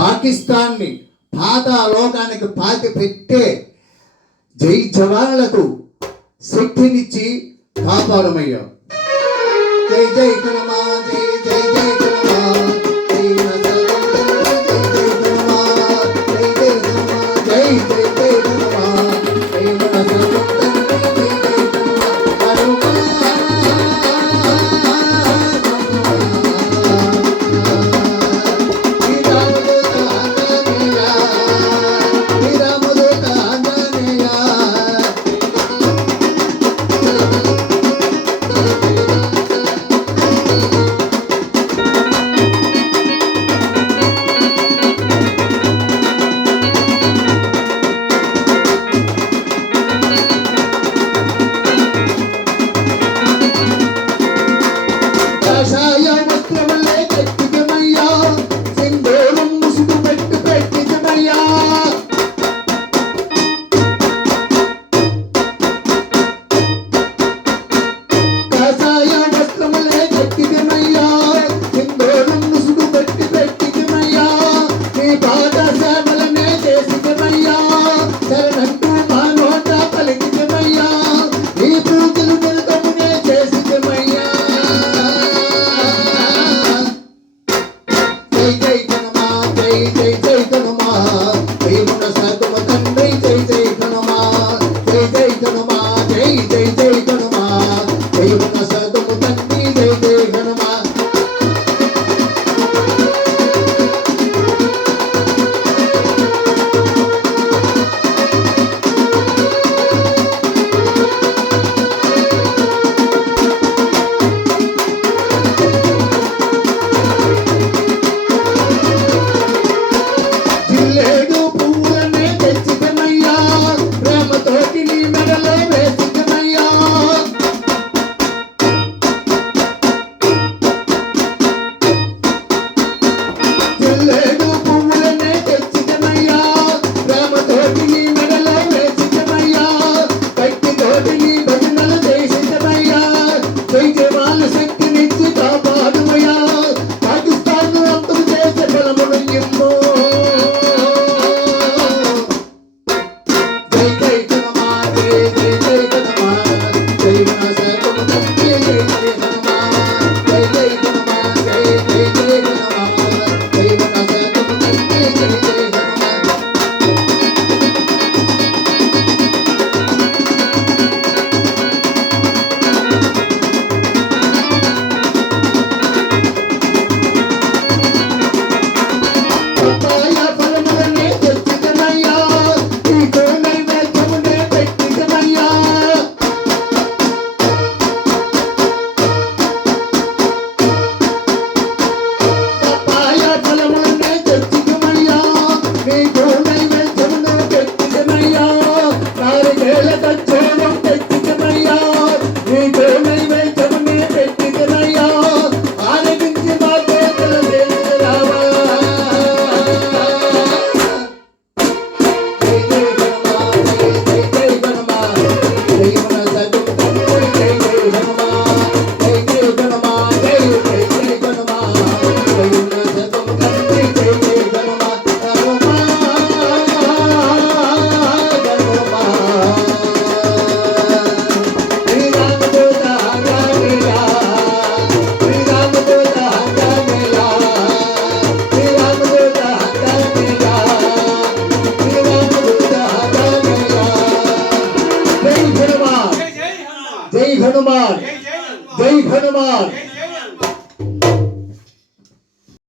పాకిస్తాన్ని పాతాలోకానికి పాతి పెట్టే జై జవాన్లకు శక్తినిచ్చి కాపాడమయ్యా. జై జై కనమా జై ஐயா நாளை கேள தச்சு হনুমান। জয় হনুমান। জয় হনুমান।